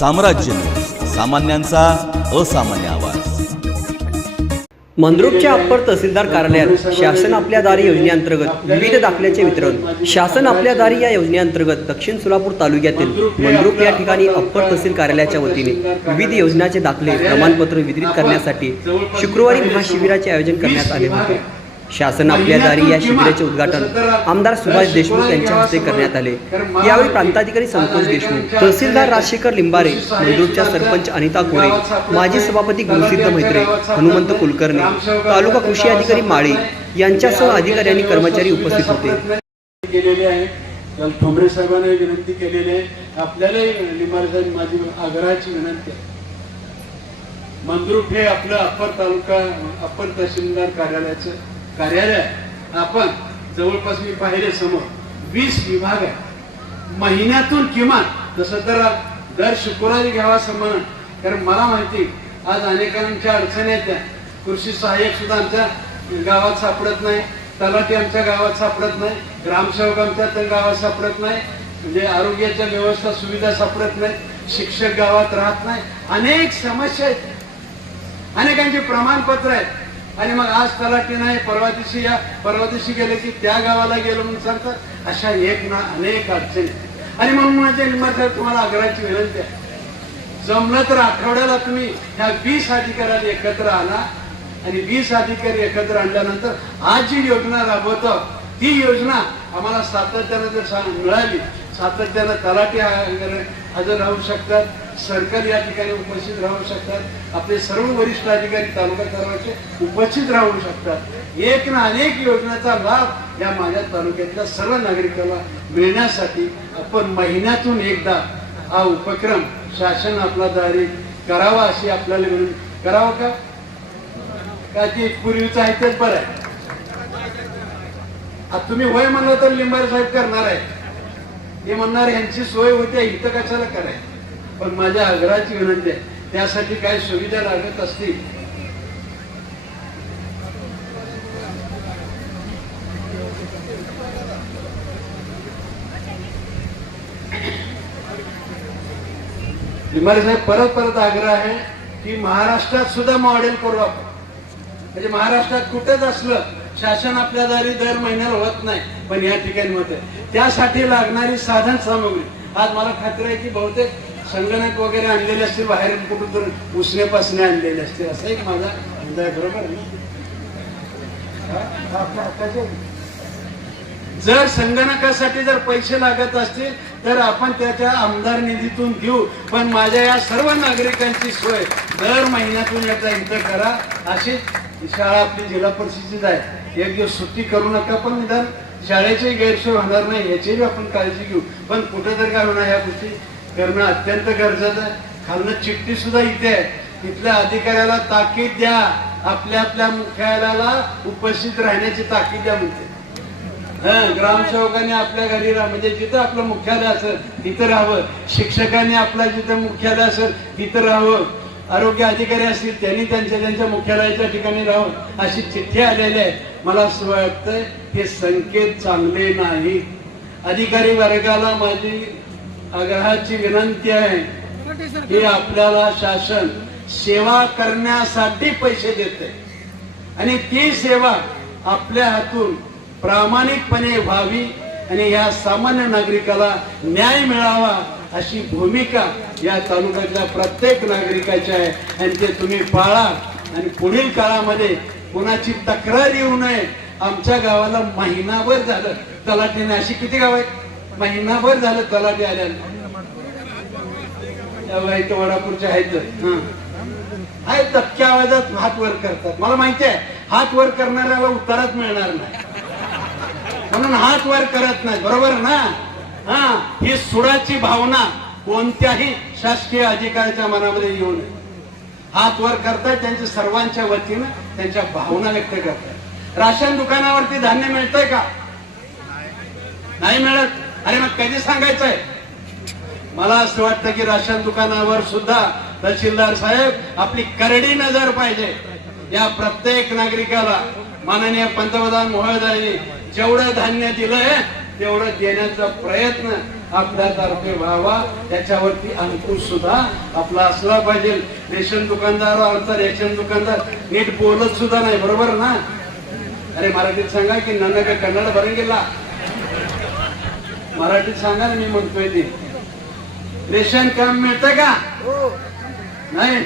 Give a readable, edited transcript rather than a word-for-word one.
साम्राज्य, सामान्यांचा असामान्य आवाज. मंद्रुपच्या अप्पर तहसीलदार कार्यालयात शासन आपल्या दारी योजनेअंतर्गत विविध दाखल्याचे वितरण. शासन आपल्या दारी या योजनेअंतर्गत दक्षिण सोलापूर तालुक्यातील मंद्रुप या ठिकाणी अप्पर तहसील कार्यालयाच्या वतीने विविध योजनाचे दाखले प्रमाणपत्र वितरित करण्यासाठी शुक्रवारी महाशिबिराचे आयोजन करण्यात आले होते. शासन आपल्या दारी या शिबिराचे उद्घाटन आमदार सुभाष देशमुख यांच्या हस्ते करण्यात आले. यावेळी प्रांताधिकारी संतोष देशमुख, तहसीलदार राजशेखर लिंबारे, मंद्रुपच्या सरपंच अनिता कोरे, माजी सभापती गुरुसिद्ध मैत्रे, हनुमंत कुलकर्णी, तालुका कृषी अधिकारी माळी यांच्यासह अधिकारी आणि कर्मचारी उपस्थित होते. ठोंबरे साहेबांना विनंती केलेली आहे, आपल्यालाही लिंबारे साहेब माझी आग्रहाची विनंती आहे. मंद्रुप हे आपलं अप्पर तहसीलदार कार्यालयाचं कार्यालय. आपण जवळपास मी पाहिले समोर 20 विभाग आहे. महिन्यातून किमान तसं तर दर शुक्रवारी घ्यावा सन्मान, कारण मला माहिती आज अनेकांच्या अडचणी आहेत. कृषी सहाय्यक सुद्धा आमच्या गावात सापडत नाही, तलाठी आमच्या गावात सापडत नाही, ग्रामसेवक आमच्या गावात सापडत नाही, म्हणजे आरोग्याच्या व्यवस्था सुविधा सापडत नाही, शिक्षक गावात राहत नाही, अनेक समस्या आहेत, अनेकांची प्रमाणपत्र आहेत. आणि मग आज तलाठी नाही, परवा दिवशी गेले की त्या गावाला गेलो म्हणून सांगतात. अशा अनेक अडचणी. आणि म्हणून म्हणजे लिंबारे साहेब तुम्हाला आग्रहाची विनंती आहे, जमलं तर आठवड्याला तुम्ही ह्या 20 अधिकाऱ्याला एकत्र आणा आणि 20 अधिकारी एकत्र आणल्यानंतर आज जी योजना राबवतो ती योजना आम्हाला सातत्यानं जर मिळाली, सातत्यानं तलाठी हजर राहू शकतात, सर्कल या ठिकाणी उपस्थित राहू शकतात, आपले सर्व वरिष्ठ अधिकारी तालुका स्तरावरचे उपस्थित राहू शकतात. एक ना अनेक योजनेचा लाभ या माझ्या तालुक्यातल्या सर्व नागरिकांना मिळण्यासाठी आपण महिन्यातून एकदा हा उपक्रम शासन आपला दारी करावा अशी आपल्याला विनंती. करावं का ते पूर्वीचं आहे तेच बरं आहे. आता तुम्ही होय म्हणलं तर लिंबारे साहेब करणार आहे, हे म्हणणार यांची सोय होते इथं कशाला करायचं. पण माझ्या आग्रहाची विनंती आहे, त्यासाठी काही सुविधा लागत असतील लिंबारे साहेब परत आग्रह आहे की महाराष्ट्रात सुद्धा मॉडेल करू आपण. म्हणजे महाराष्ट्रात कुठेच असलं शासन आपल्या दारी दर महिन्याला होत नाही, पण या ठिकाणी होत आहे. त्यासाठी लागणारी साधन सामग्री आज मला खात्री आहे की बहुतेक संगणक वगैरे आणलेले असतील, बाहेर कुठून तर उसनेपासने आणलेले असतील, असं एक माझा अंदाज आहे. बरोबर ना? जर संगणकासाठी जर पैसे लागत असतील तर आपण त्याच्या आमदार निधीतून घेऊ, पण माझ्या या सर्व नागरिकांची सोय दर महिन्यातून याचा इथं करा. अशी शाळा आपली जिल्हा परिषदेचीच आहे, एक दिवस सुट्टी करू नका, पण निदान शाळेची गैरसोय होणार नाही याची आपण काळजी घेऊ. पण कुठे तर काय होणार, ह्या गोष्टी करणं अत्यंत गरजेचं आहे. खालनं चिठ्ठी सुद्धा इथे आहे, तिथल्या अधिकाऱ्याला ताकीद द्या, आपल्या मुख्यालयाला उपस्थित राहण्याची ताकीद द्या म्हणते. ग्रामसेवकांनी आपल्या घरी म्हणजे जिथं आपलं मुख्यालय असेल तिथं राहावं, शिक्षकांनी आपल्या जिथं मुख्यालय असेल तिथं राहावं, आरोग्य अधिकारी असतील त्यांनी त्यांच्या मुख्यालयाच्या ठिकाणी राहावं, अशी चिठ्ठी आलेली आहे. मला असं वाटतंय हे संकेत चांगले नाही. अधिकारी वर्गाला माझी आग्रहाची विनंती आहे की आपल्याला शासन सेवा करण्यासाठी पैसे देते आणि ती सेवा आपल्या हातून प्रामाणिकपणे व्हावी आणि या सामान्य नागरिकाला न्याय मिळावा अशी भूमिका या तालुक्यातल्या प्रत्येक नागरिकाची आहे आणि ते तुम्ही पाळा. आणि पुढील काळामध्ये कोणाची तक्रार येऊ नये. आमच्या गावाला महिनाभर झालं तलाठीने, अशी किती गाव आहेत महिनाभर झालं तलाठी आल्यानं, वडापूरच्या आहेत दबक्या आवाजात हात वर करतात. मला माहिती आहे हात वर करणाऱ्याला उत्तरच मिळणार नाही म्हणून हात वर करत नाही, बरोबर ना? ही सुडाची भावना कोणत्याही शासकीय अधिकाऱ्याच्या मनामध्ये येऊ नये. हात वर करतात त्यांच्या सर्वांच्या वतीनं त्यांच्या भावना व्यक्त करतात. राशन दुकानावरती धान्य मिळतंय का? नाही मिळत. अरे मग कधी सांगायचंय? मला असं वाटतं की राशन दुकानावर सुद्धा तहसीलदार साहेब आपली करडी नजर पाहिजे. या प्रत्येक नागरिकाला माननीय पंतप्रधान महोदयांनी जेवढं धान्य दिलंय तेवढं देण्याचा प्रयत्न आपल्यातर्फे व्हावा, त्याच्यावरती अंकुश सुद्धा आपला असला पाहिजे. रेशन दुकानदार आमचा रेशन दुकानदार नीट बोलत सुद्धा नाही, बरोबर ना? अरे मराठीत सांगा की नन्नग कन्नड बरंगिಲ್ಲ, मराठीत सांगा ना, मी म्हणतोय ते. रेशन काम मिळतं का? नाही.